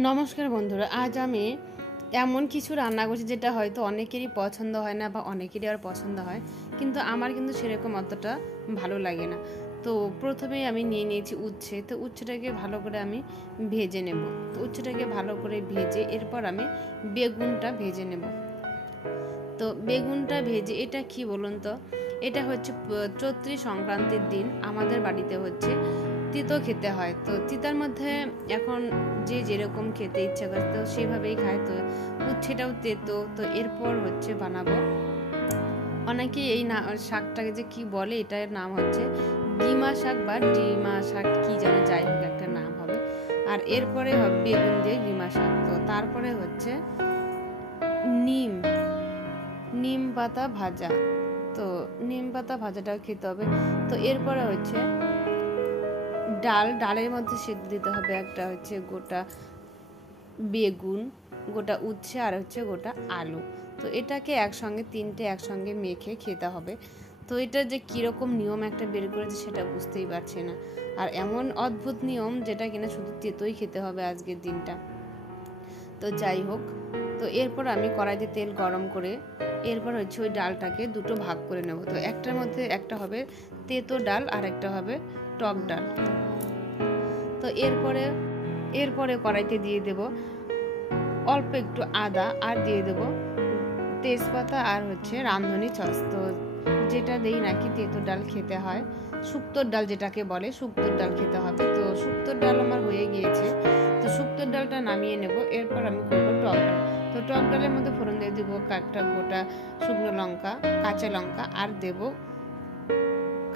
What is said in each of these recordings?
নমস্কার বন্ধুরা, আজ আমি এমন কিছু রান্না করছি যেটা হয়তো অনেকেরই পছন্দ হয় না বা অনেকেরই আর পছন্দ হয়, কিন্তু আমার কিন্তু সেরকম অতটা ভালো লাগে না। তো প্রথমেই আমি নিয়ে নিয়েছি উচ্ছে। তো উচ্ছেটাকে ভালো করে আমি ভেজে নেব। তো উচ্ছেটাকে ভালো করে ভেজে এরপর আমি বেগুনটা ভেজে নেব। তো বেগুনটা ভেজে এটা কি বলুন তো, এটা হচ্ছে চৈত্রী সংক্রান্তির দিন আমাদের বাড়িতে হচ্ছে তিতো খেতে হয়। তো তিতার মধ্যে এখন যে যেরকম খেতে ইচ্ছা করে তো সেভাবেই খায়। তো উচ্ছেটাও তেতো। তো এরপর হচ্ছে বানাবো, অনেকে এই না শাকটাকে যে কি বলে, এটার নাম হচ্ছে ডিমা শাক বা ডিমা শাক কি যেন, যাই হোক একটা নাম হবে। আর এরপরে হবে বেগুন দিয়ে ডিমা শাক। তো তারপরে হচ্ছে নিম নিম পাতা ভাজা। তো নিম পাতা ভাজাটাও খেতে হবে। তো এরপরে হচ্ছে ডালের মধ্যে সেদ্ধ দিতে হবে একটা হচ্ছে গোটা বেগুন, গোটা উচ্ছে আর হচ্ছে গোটা আলু। তো এটাকে একসঙ্গে তিনটে একসঙ্গে মেখে খেতে হবে। তো এটা যে কীরকম নিয়ম একটা বের করেছে সেটা বুঝতেই পারছি না। আর এমন অদ্ভুত নিয়ম যেটা কিনা শুধু তেতোই খেতে হবে আজকের দিনটা। তো যাই হোক, তো এরপর আমি কড়াইতে তেল গরম করে এরপর হচ্ছে ওই ডালটাকে দুটো ভাগ করে নেব। তো একটার মধ্যে একটা হবে তেতো ডাল আর একটা হবে টক ডাল। তো এরপরে এরপরে কড়াইতে দিয়ে দেব অল্প একটু আদা আর দিয়ে দেব তেজপাতা আর হচ্ছে রাঁধুনি ছড়াস। তো যেটা দেই নাকি তেঁতুর ডাল খেতে হয়, শুক্তোর ডাল যেটাকে বলে, শুক্তোর ডাল খেতে হবে। তো শুক্তোর ডাল আমার হয়ে গিয়েছে। তো শুক্তোর ডালটা নামিয়ে নেব। এরপর আমি করবো টক ডাল। তো টক ডালের মধ্যে ফোড়ন দিয়ে দেবো একটা গোটা শুকনো লঙ্কা, কাঁচা লঙ্কা আর দেব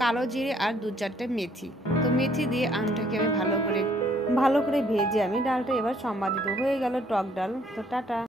কালো জিরে আর দু চারটে মেথি। তো মেথি দিয়ে আমটাকে আমি ভালো করে ভেজে আমি ডালটা এবার সম্বাদিত হয়ে গেল টক ডাল। তো টাটা।